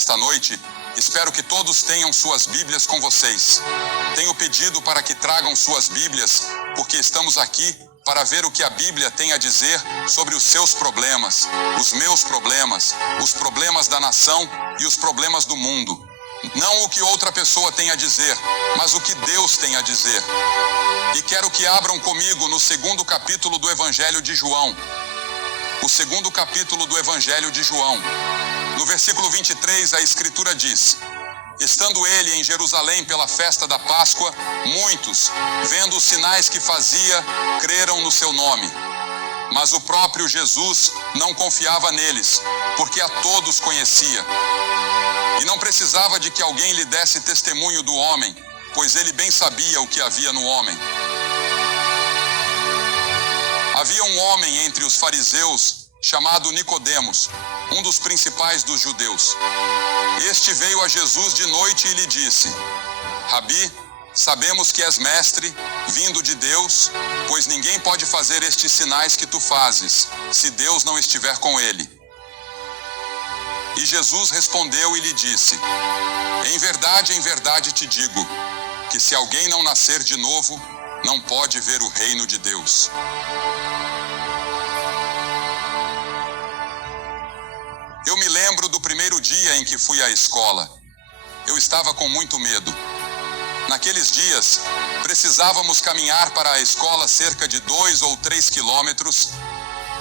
Esta noite, espero que todos tenham suas Bíblias com vocês. Tenho pedido para que tragam suas Bíblias, porque estamos aqui para ver o que a Bíblia tem a dizer sobre os seus problemas, os meus problemas, os problemas da nação e os problemas do mundo. Não o que outra pessoa tem a dizer, mas o que Deus tem a dizer. E quero que abram comigo no 2º capítulo do Evangelho de João. O 2º capítulo do Evangelho de João. No versículo 23, a Escritura diz: estando ele em Jerusalém pela festa da Páscoa, muitos, vendo os sinais que fazia, creram no seu nome. Mas o próprio Jesus não confiava neles, porque a todos conhecia. E não precisava de que alguém lhe desse testemunho do homem, pois ele bem sabia o que havia no homem. Havia um homem entre os fariseus, chamado Nicodemos, um dos principais dos judeus. Este veio a Jesus de noite e lhe disse: Rabi, sabemos que és mestre, vindo de Deus, pois ninguém pode fazer estes sinais que tu fazes, se Deus não estiver com ele. E Jesus respondeu e lhe disse: em verdade te digo, que se alguém não nascer de novo, não pode ver o reino de Deus. Eu me lembro do primeiro dia em que fui à escola. Eu estava com muito medo. Naqueles dias, precisávamos caminhar para a escola cerca de 2 ou 3 quilômetros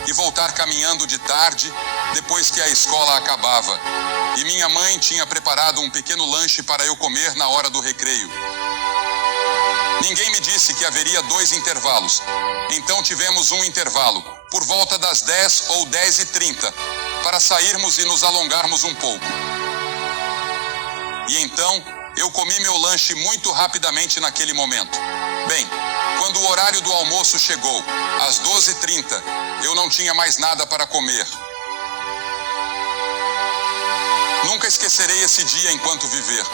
e voltar caminhando de tarde, depois que a escola acabava. E minha mãe tinha preparado um pequeno lanche para eu comer na hora do recreio. Ninguém me disse que haveria 2 intervalos. Então tivemos um intervalo, por volta das 10 ou 10h30, para sairmos e nos alongarmos um pouco. E então, eu comi meu lanche muito rapidamente naquele momento. Bem, quando o horário do almoço chegou, às 12h30, eu não tinha mais nada para comer. Nunca esquecerei esse dia enquanto viver.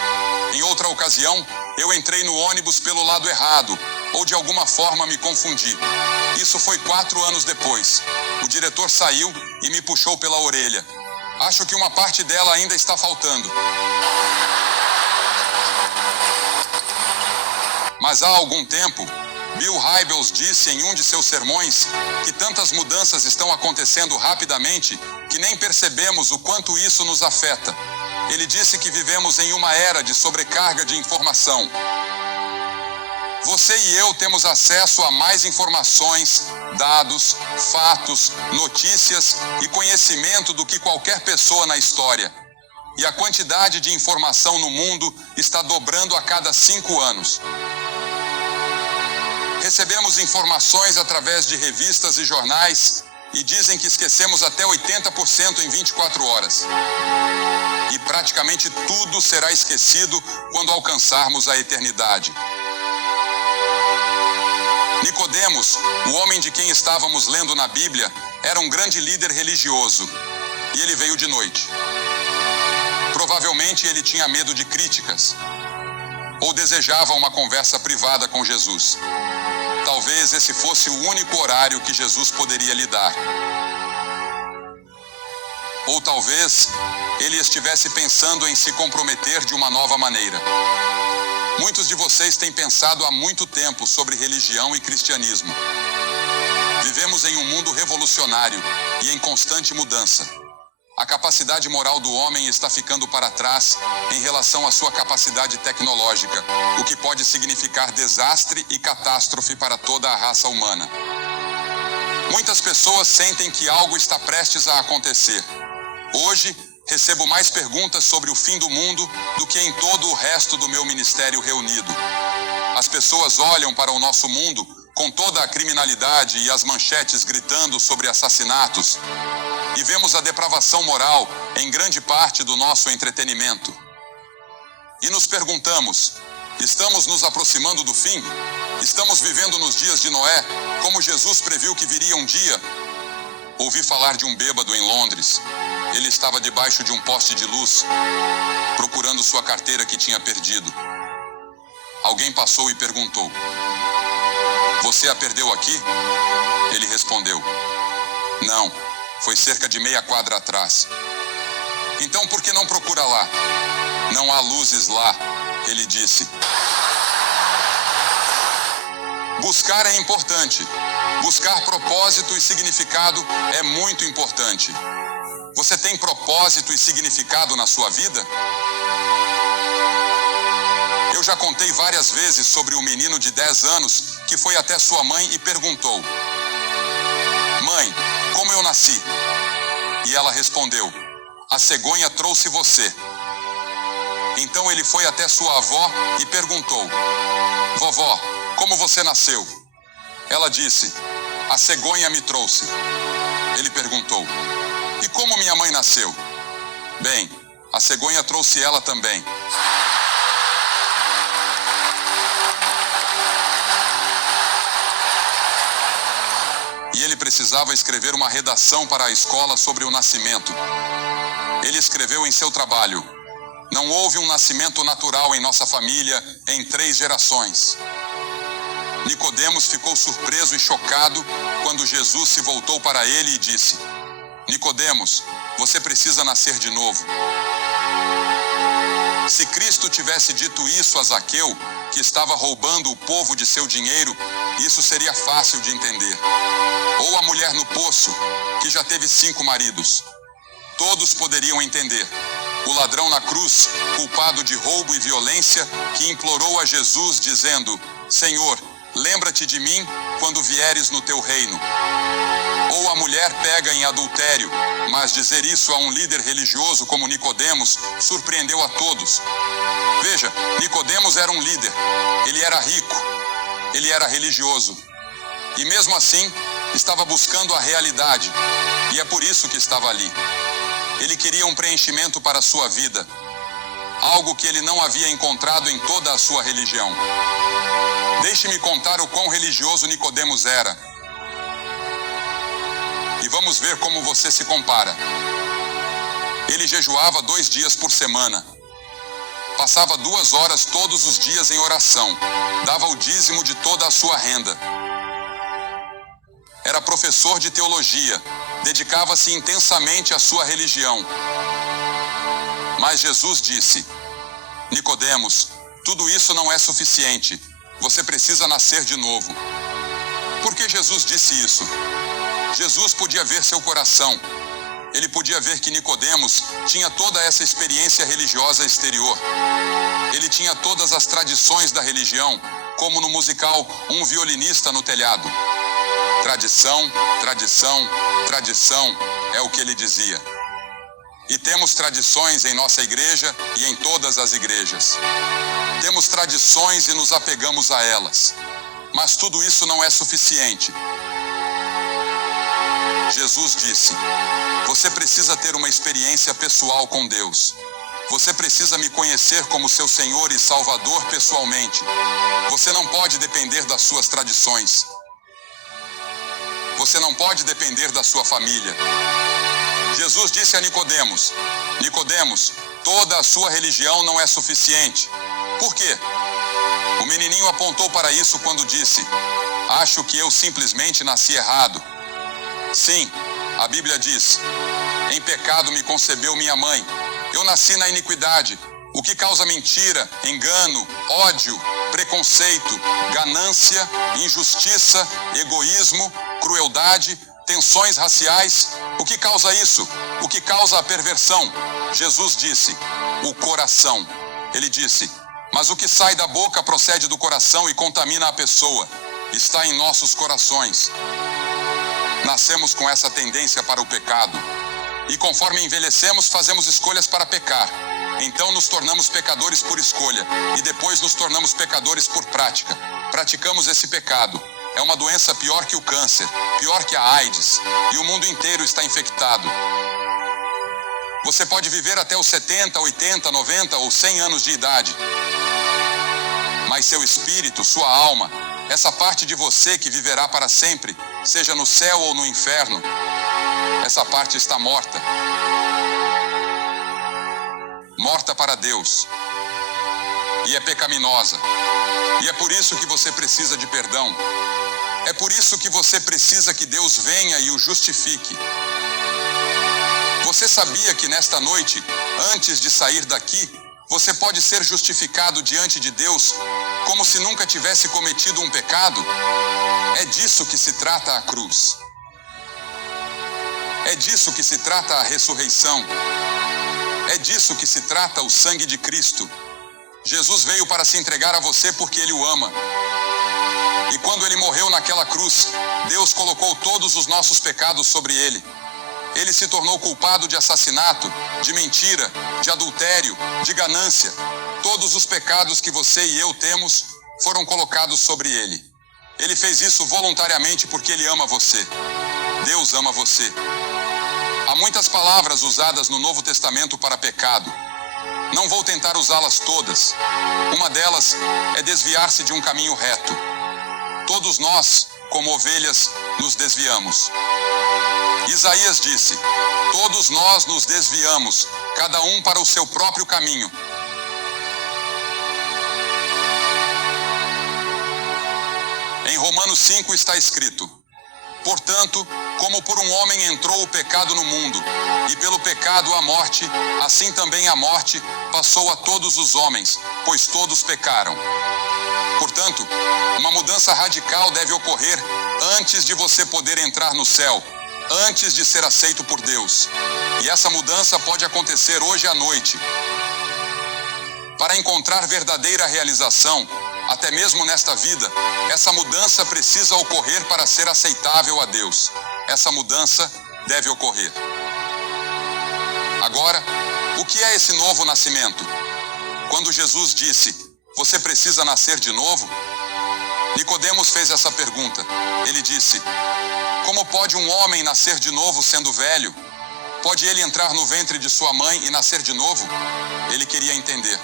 Em outra ocasião, eu entrei no ônibus pelo lado errado, ou de alguma forma me confundi. Isso foi 4 anos depois. O diretor saiu e me puxou pela orelha. Acho que uma parte dela ainda está faltando. Mas há algum tempo, Bill Hybels disse em um de seus sermões que tantas mudanças estão acontecendo rapidamente que nem percebemos o quanto isso nos afeta. Ele disse que vivemos em uma era de sobrecarga de informação. Você e eu temos acesso a mais informações, dados, fatos, notícias e conhecimento do que qualquer pessoa na história. E a quantidade de informação no mundo está dobrando a cada 5 anos. Recebemos informações através de revistas e jornais e dizem que esquecemos até 80% em 24 horas. E praticamente tudo será esquecido quando alcançarmos a eternidade. Nicodemos, o homem de quem estávamos lendo na Bíblia, era um grande líder religioso, e ele veio de noite. Provavelmente ele tinha medo de críticas, ou desejava uma conversa privada com Jesus. Talvez esse fosse o único horário que Jesus poderia lhe dar. Ou talvez ele estivesse pensando em se comprometer de uma nova maneira. Muitos de vocês têm pensado há muito tempo sobre religião e cristianismo. Vivemos em um mundo revolucionário e em constante mudança. A capacidade moral do homem está ficando para trás em relação à sua capacidade tecnológica, o que pode significar desastre e catástrofe para toda a raça humana. Muitas pessoas sentem que algo está prestes a acontecer. Hoje, recebo mais perguntas sobre o fim do mundo do que em todo o resto do meu ministério reunido. As pessoas olham para o nosso mundo com toda a criminalidade e as manchetes gritando sobre assassinatos, e vemos a depravação moral em grande parte do nosso entretenimento. E nos perguntamos: estamos nos aproximando do fim? Estamos vivendo nos dias de Noé, como Jesus previu que viria um dia? Ouvi falar de um bêbado em Londres. Ele estava debaixo de um poste de luz, procurando sua carteira que tinha perdido. Alguém passou e perguntou: você a perdeu aqui? Ele respondeu: não, foi cerca de meia quadra atrás. Então por que não procura lá? Não há luzes lá, ele disse. Buscar é importante. Buscar propósito e significado é muito importante. Você tem propósito e significado na sua vida? Eu já contei várias vezes sobre o menino de 10 anos que foi até sua mãe e perguntou: Mãe, como eu nasci? E ela respondeu: A cegonha trouxe você. Então ele foi até sua avó e perguntou: Vovó, como você nasceu? Ela disse: A cegonha me trouxe. Ele perguntou: E como minha mãe nasceu? Bem, a cegonha trouxe ela também. E ele precisava escrever uma redação para a escola sobre o nascimento. Ele escreveu em seu trabalho: Não houve um nascimento natural em nossa família em 3 gerações. Nicodemos ficou surpreso e chocado quando Jesus se voltou para ele e disse: Nicodemos, você precisa nascer de novo. Se Cristo tivesse dito isso a Zaqueu, que estava roubando o povo de seu dinheiro, isso seria fácil de entender. Ou a mulher no poço, que já teve 5 maridos. Todos poderiam entender. O ladrão na cruz, culpado de roubo e violência, que implorou a Jesus dizendo: Senhor, lembra-te de mim quando vieres no teu reino. Ou a mulher pega em adultério, mas dizer isso a um líder religioso como Nicodemos surpreendeu a todos. Veja, Nicodemos era um líder, ele era rico, ele era religioso. E mesmo assim, estava buscando a realidade, e é por isso que estava ali. Ele queria um preenchimento para a sua vida, algo que ele não havia encontrado em toda a sua religião. Deixe-me contar o quão religioso Nicodemos era. E vamos ver como você se compara. Ele jejuava 2 dias por semana. Passava 2 horas todos os dias em oração. Dava o dízimo de toda a sua renda. Era professor de teologia. Dedicava-se intensamente à sua religião. Mas Jesus disse: Nicodemos, tudo isso não é suficiente. Você precisa nascer de novo. Por que Jesus disse isso? Jesus podia ver seu coração. Ele podia ver que Nicodemos tinha toda essa experiência religiosa exterior. Ele tinha todas as tradições da religião, como no musical Um Violinista no Telhado. Tradição, tradição, tradição, é o que ele dizia. E temos tradições em nossa igreja e em todas as igrejas. Temos tradições e nos apegamos a elas. Mas tudo isso não é suficiente. Jesus disse: Você precisa ter uma experiência pessoal com Deus. Você precisa me conhecer como seu Senhor e Salvador pessoalmente. Você não pode depender das suas tradições. Você não pode depender da sua família. Jesus disse a Nicodemos: Nicodemos, toda a sua religião não é suficiente. Por quê? O menininho apontou para isso quando disse: Acho que eu simplesmente nasci errado. Sim, a Bíblia diz: Em pecado me concebeu minha mãe. Eu nasci na iniquidade, o que causa mentira, engano, ódio, preconceito, ganância, injustiça, egoísmo, crueldade, tensões raciais. O que causa isso? O que causa a perversão? Jesus disse: o coração. Ele disse: mas o que sai da boca procede do coração e contamina a pessoa. Está em nossos corações. Nascemos com essa tendência para o pecado. E conforme envelhecemos, fazemos escolhas para pecar. Então nos tornamos pecadores por escolha. E depois nos tornamos pecadores por prática. Praticamos esse pecado. É uma doença pior que o câncer, pior que a AIDS. E o mundo inteiro está infectado. Você pode viver até os 70, 80, 90 ou 100 anos de idade. Mas seu espírito, sua alma, essa parte de você que viverá para sempre, seja no céu ou no inferno, essa parte está morta. Morta para Deus. E é pecaminosa. E é por isso que você precisa de perdão. É por isso que você precisa que Deus venha e o justifique. Você Você sabia que nesta noite, antes de sair daqui, você pode ser justificado diante de Deus como se nunca tivesse cometido um pecado? É disso que se trata a cruz. É disso que se trata a ressurreição. É disso que se trata o sangue de Cristo. Jesus veio para se entregar a você porque Ele o ama. E quando Ele morreu naquela cruz, Deus colocou todos os nossos pecados sobre Ele. Ele se tornou culpado de assassinato, de mentira, de adultério, de ganância. Todos os pecados que você e eu temos foram colocados sobre Ele. Ele fez isso voluntariamente porque Ele ama você. Deus ama você. Há muitas palavras usadas no Novo Testamento para pecado. Não vou tentar usá-las todas. Uma delas é desviar-se de um caminho reto. Todos nós, como ovelhas, nos desviamos. Isaías disse: todos nós nos desviamos, cada um para o seu próprio caminho. Em Romanos 5 está escrito: portanto, como por um homem entrou o pecado no mundo, e pelo pecado a morte, assim também a morte passou a todos os homens, pois todos pecaram. Portanto, uma mudança radical deve ocorrer antes de você poder entrar no céu, antes de ser aceito por Deus. E essa mudança pode acontecer hoje à noite. Para encontrar verdadeira realização, até mesmo nesta vida, essa mudança precisa ocorrer para ser aceitável a Deus. Essa mudança deve ocorrer. Agora, o que é esse novo nascimento? Quando Jesus disse: você precisa nascer de novo? Nicodemos fez essa pergunta. Ele disse: como pode um homem nascer de novo sendo velho? Pode ele entrar no ventre de sua mãe e nascer de novo? Ele queria entender.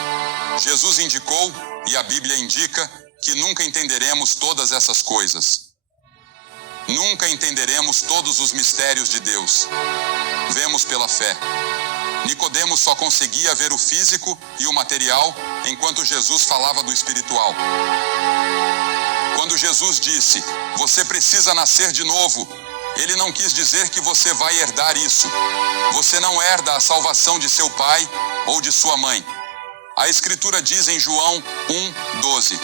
Jesus indicou, e a Bíblia indica, que nunca entenderemos todas essas coisas. Nunca entenderemos todos os mistérios de Deus. Vemos pela fé. Nicodemos só conseguia ver o físico e o material, enquanto Jesus falava do espiritual. Quando Jesus disse: você precisa nascer de novo, Ele não quis dizer que você vai herdar isso. Você não herda a salvação de seu pai ou de sua mãe. A Escritura diz em João 1:12: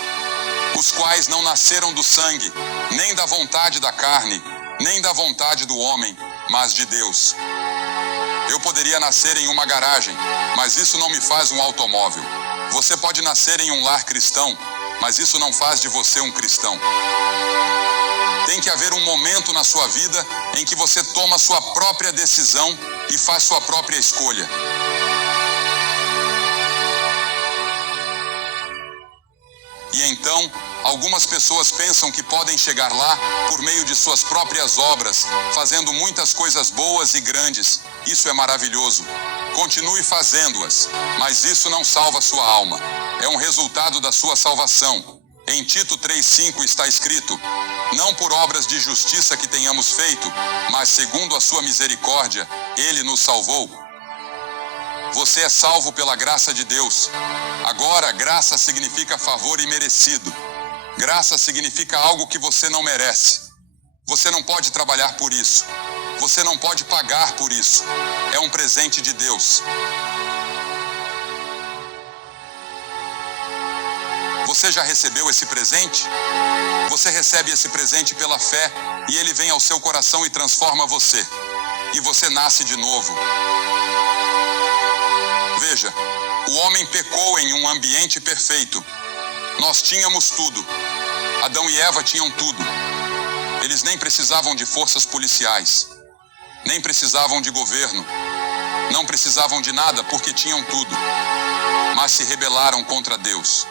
os quais não nasceram do sangue, nem da vontade da carne, nem da vontade do homem, mas de Deus. Eu poderia nascer em uma garagem, mas isso não me faz um automóvel. Você pode nascer em um lar cristão, mas isso não faz de você um cristão. Tem que haver um momento na sua vida em que você toma sua própria decisão e faz sua própria escolha. E então, algumas pessoas pensam que podem chegar lá por meio de suas próprias obras, fazendo muitas coisas boas e grandes. Isso é maravilhoso. Continue fazendo-as, mas isso não salva sua alma. É um resultado da sua salvação. Em Tito 3:5 está escrito: não por obras de justiça que tenhamos feito, mas segundo a sua misericórdia, Ele nos salvou. Você é salvo pela graça de Deus. Agora, graça significa favor imerecido. Graça significa algo que você não merece. Você não pode trabalhar por isso. Você não pode pagar por isso. É um presente de Deus. Você já recebeu esse presente? Você recebe esse presente pela fé e ele vem ao seu coração e transforma você. E você nasce de novo. Veja, o homem pecou em um ambiente perfeito. Nós tínhamos tudo. Adão e Eva tinham tudo. Eles nem precisavam de forças policiais, nem precisavam de governo, não precisavam de nada porque tinham tudo. Mas se rebelaram contra Deus.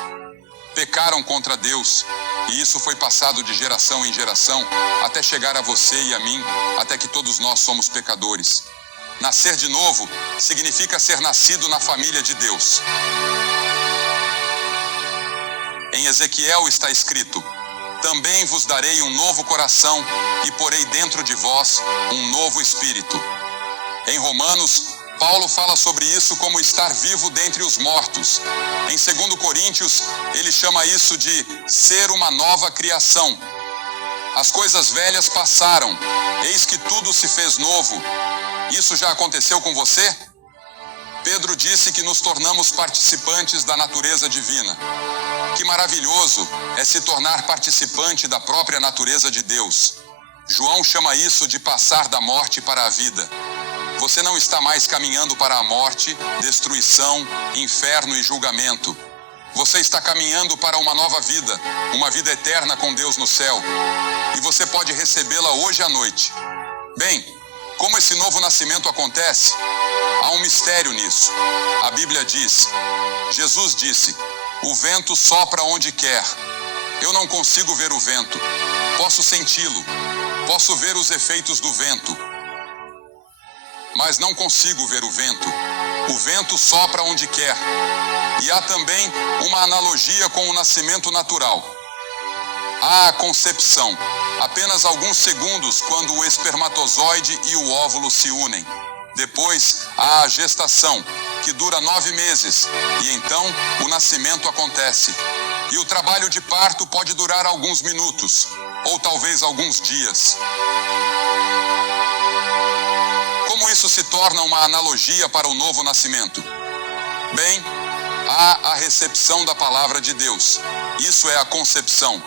Pecaram contra Deus, e isso foi passado de geração em geração, até chegar a você e a mim, até que todos nós somos pecadores. Nascer de novo significa ser nascido na família de Deus. Em Ezequiel está escrito: também vos darei um novo coração e porei dentro de vós um novo espírito. Em Romanos, Paulo fala sobre isso como estar vivo dentre os mortos. Em 2 Coríntios, ele chama isso de ser uma nova criação. As coisas velhas passaram, eis que tudo se fez novo. Isso já aconteceu com você? Pedro disse que nos tornamos participantes da natureza divina. Que maravilhoso é se tornar participante da própria natureza de Deus. João chama isso de passar da morte para a vida. Você não está mais caminhando para a morte, destruição, inferno e julgamento. Você está caminhando para uma nova vida, uma vida eterna com Deus no céu. E você pode recebê-la hoje à noite. Bem, como esse novo nascimento acontece? Há um mistério nisso. A Bíblia diz, Jesus disse, o vento sopra onde quer. Eu não consigo ver o vento. Posso senti-lo. Posso ver os efeitos do vento. Mas não consigo ver o vento. O vento sopra onde quer. E há também uma analogia com o nascimento natural. Há a concepção, apenas alguns segundos quando o espermatozoide e o óvulo se unem. Depois, há a gestação, que dura 9 meses, e então o nascimento acontece. E o trabalho de parto pode durar alguns minutos, ou talvez alguns dias. Como isso se torna uma analogia para o novo nascimento? Bem, há a recepção da palavra de Deus. Isso é a concepção.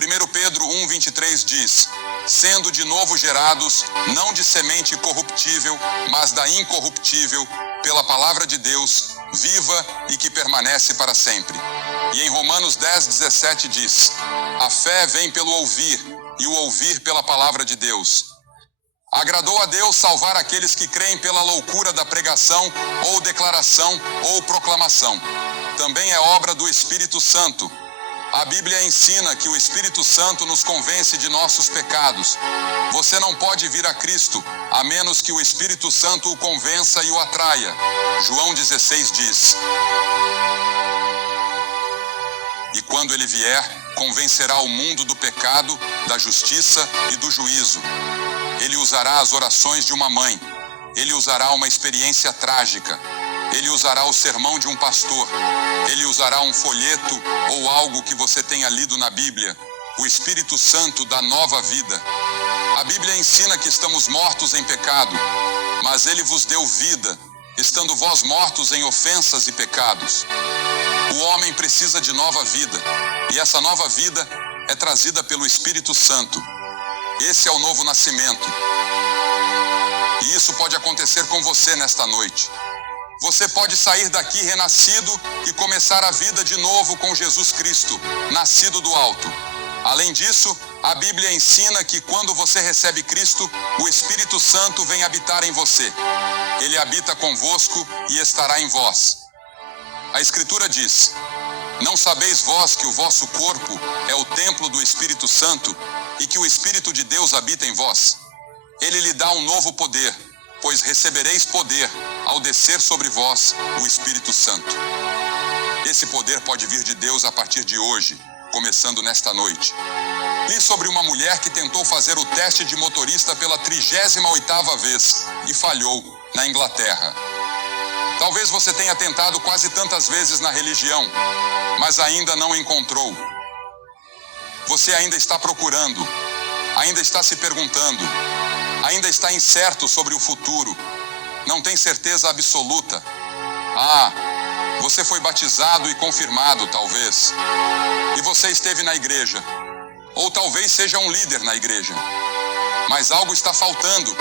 1 Pedro 1,23 diz, sendo de novo gerados, não de semente corruptível, mas da incorruptível, pela palavra de Deus, viva e que permanece para sempre. E em Romanos 10,17 diz, a fé vem pelo ouvir, e o ouvir pela palavra de Deus. Agradou a Deus salvar aqueles que creem pela loucura da pregação, ou declaração, ou proclamação. Também é obra do Espírito Santo. A Bíblia ensina que o Espírito Santo nos convence de nossos pecados. Você não pode vir a Cristo, a menos que o Espírito Santo o convença e o atraia. João 16 diz, e quando ele vier, convencerá o mundo do pecado, da justiça e do juízo. Ele usará as orações de uma mãe. Ele usará uma experiência trágica. Ele usará o sermão de um pastor. Ele usará um folheto ou algo que você tenha lido na Bíblia. O Espírito Santo dá nova vida. A Bíblia ensina que estamos mortos em pecado, mas Ele vos deu vida, estando vós mortos em ofensas e pecados. O homem precisa de nova vida, e essa nova vida é trazida pelo Espírito Santo. Esse é o novo nascimento. E isso pode acontecer com você nesta noite. Você pode sair daqui renascido e começar a vida de novo com Jesus Cristo, nascido do alto. Além disso, a Bíblia ensina que quando você recebe Cristo, o Espírito Santo vem habitar em você. Ele habita convosco e estará em vós. A Escritura diz, não sabeis vós que o vosso corpo é o templo do Espírito Santo e que o Espírito de Deus habita em vós? Ele lhe dá um novo poder, pois recebereis poder ao descer sobre vós o Espírito Santo. Esse poder pode vir de Deus a partir de hoje, começando nesta noite. Li sobre uma mulher que tentou fazer o teste de motorista pela 38ª vez e falhou na Inglaterra. Talvez você tenha tentado quase tantas vezes na religião, mas ainda não encontrou. Você ainda está procurando, ainda está se perguntando, ainda está incerto sobre o futuro, não tem certeza absoluta. Você foi batizado e confirmado, talvez, e você esteve na igreja, ou talvez seja um líder na igreja, mas algo está faltando,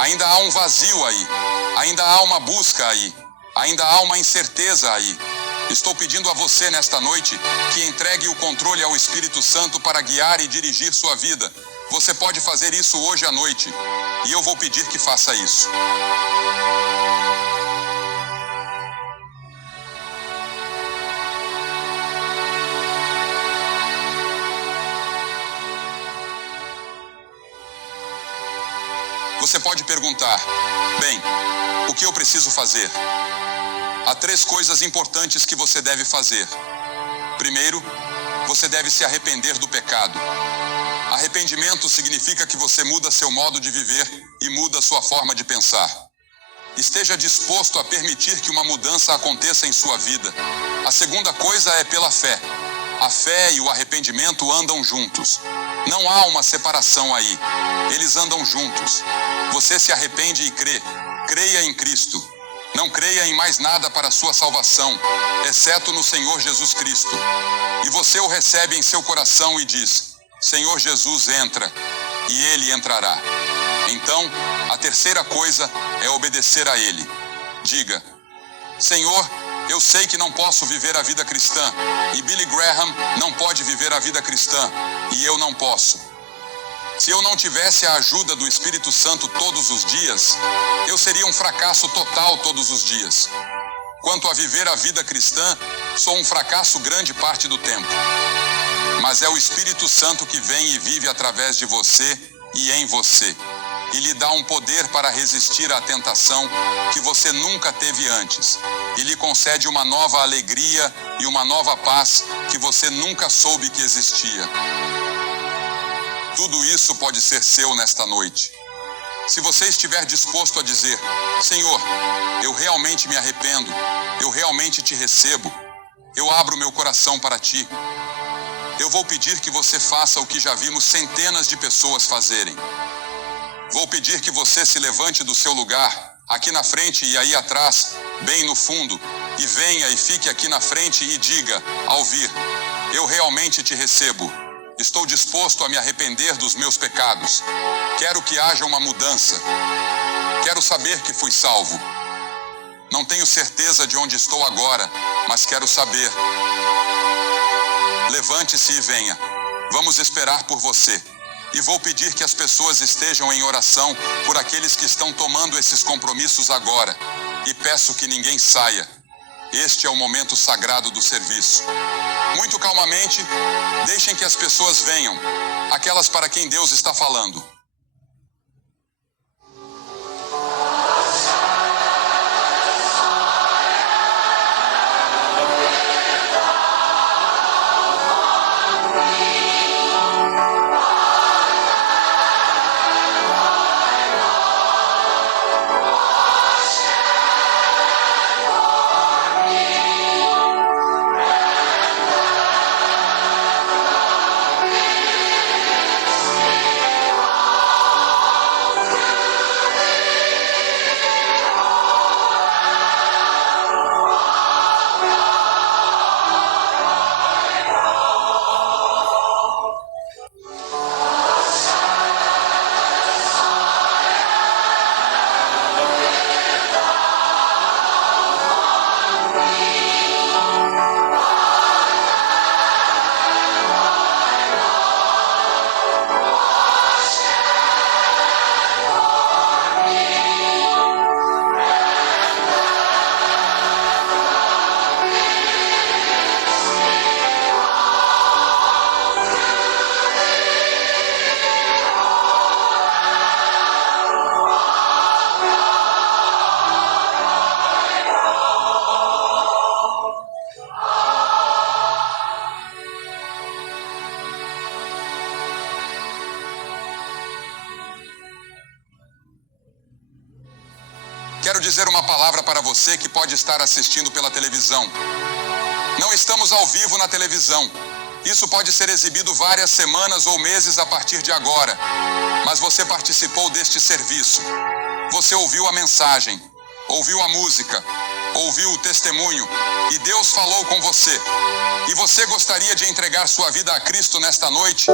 ainda há um vazio aí, ainda há uma busca aí, ainda há uma incerteza aí. Estou pedindo a você nesta noite que entregue o controle ao Espírito Santo para guiar e dirigir sua vida. Você pode fazer isso hoje à noite, e eu vou pedir que faça isso. Você pode perguntar, bem, o que eu preciso fazer? Há 3 coisas importantes que você deve fazer. Primeiro, você deve se arrepender do pecado. Arrependimento significa que você muda seu modo de viver e muda sua forma de pensar. Esteja disposto a permitir que uma mudança aconteça em sua vida. A segunda coisa é pela fé. A fé e o arrependimento andam juntos. Não há uma separação aí. Eles andam juntos. Você se arrepende e crê. creia em Cristo. Não creia em mais nada para sua salvação, exceto no Senhor Jesus Cristo. E você o recebe em seu coração e diz: Senhor Jesus, entra, e Ele entrará. Então, a terceira coisa é obedecer a Ele. Diga: Senhor, eu sei que não posso viver a vida cristã, e Billy Graham não pode viver a vida cristã, e eu não posso. Se eu não tivesse a ajuda do Espírito Santo todos os dias, eu seria um fracasso total todos os dias. Quanto a viver a vida cristã, sou um fracasso grande parte do tempo. Mas é o Espírito Santo que vem e vive através de você e em você, e lhe dá um poder para resistir à tentação que você nunca teve antes, e lhe concede uma nova alegria e uma nova paz que você nunca soube que existia. Tudo isso pode ser seu nesta noite. Se você estiver disposto a dizer: Senhor, eu realmente me arrependo, eu realmente te recebo, eu abro meu coração para ti, eu vou pedir que você faça o que já vimos centenas de pessoas fazerem. Vou pedir que você se levante do seu lugar, aqui na frente e aí atrás, bem no fundo, e venha e fique aqui na frente e diga, ao vir: eu realmente te recebo. Estou disposto a me arrepender dos meus pecados. Quero que haja uma mudança. Quero saber que fui salvo. Não tenho certeza de onde estou agora, mas quero saber. Levante-se e venha. Vamos esperar por você. E vou pedir que as pessoas estejam em oração por aqueles que estão tomando esses compromissos agora. E peço que ninguém saia. Este é o momento sagrado do serviço. Muito calmamente, deixem que as pessoas venham, aquelas para quem Deus está falando. Quero dizer uma palavra para você que pode estar assistindo pela televisão. Não estamos ao vivo na televisão. Isso pode ser exibido várias semanas ou meses a partir de agora. Mas você participou deste serviço. Você ouviu a mensagem, ouviu a música, ouviu o testemunho e Deus falou com você. E você gostaria de entregar sua vida a Cristo nesta noite?